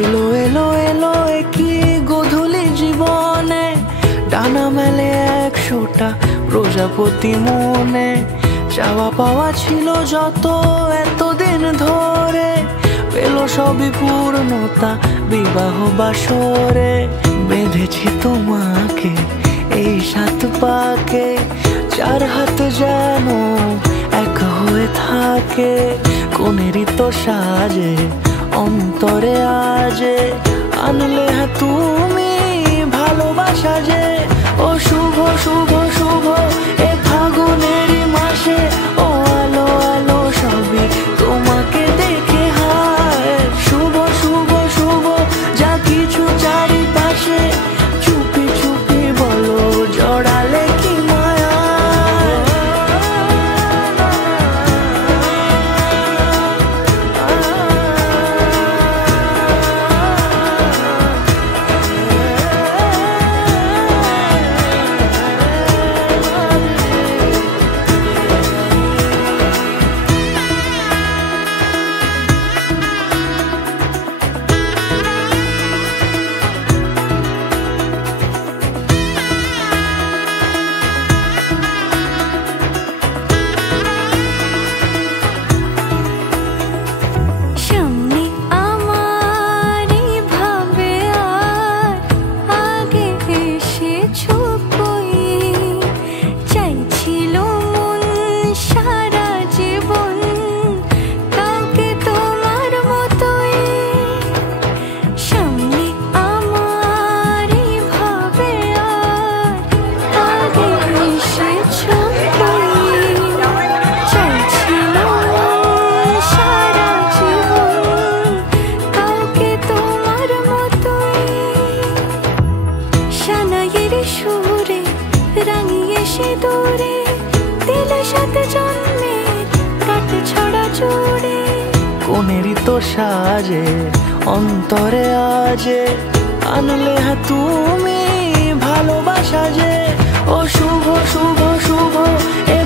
এলো এলো এলো কি গোধূলি জীবনে, ডানা মেলে 100টা প্রজাপতি মনে। চাওয়া পাওয়া ছিল যত এতদিন ধরে, পেল সবই পূর্ণতা বিবাহ বাসরে। বেঁধেছি তোমাকে এই 7 পাকে, 4 হাত যেন এক হয়ে থাকে। কোনেরই তো সাজে অন্তরে আজে, আনলে হ্যাঁ তুমি ভালোবাসা যে। ও শুভ শুভ শুভ এ ফাগুনেরই মাসে, ও আলো আলো সবই তোমাকে দেখে হায়। শুভ শুভ শুভ যা কিছু চারিপাশে, চুপি চুপি বলো জড়ালে কি মায়া। কোনেরই তো সাজে অন্তরে আজে, আনলে হ্যাঁ তুমি ভালোবাসা যে। ও শুভ শুভ শুভ এ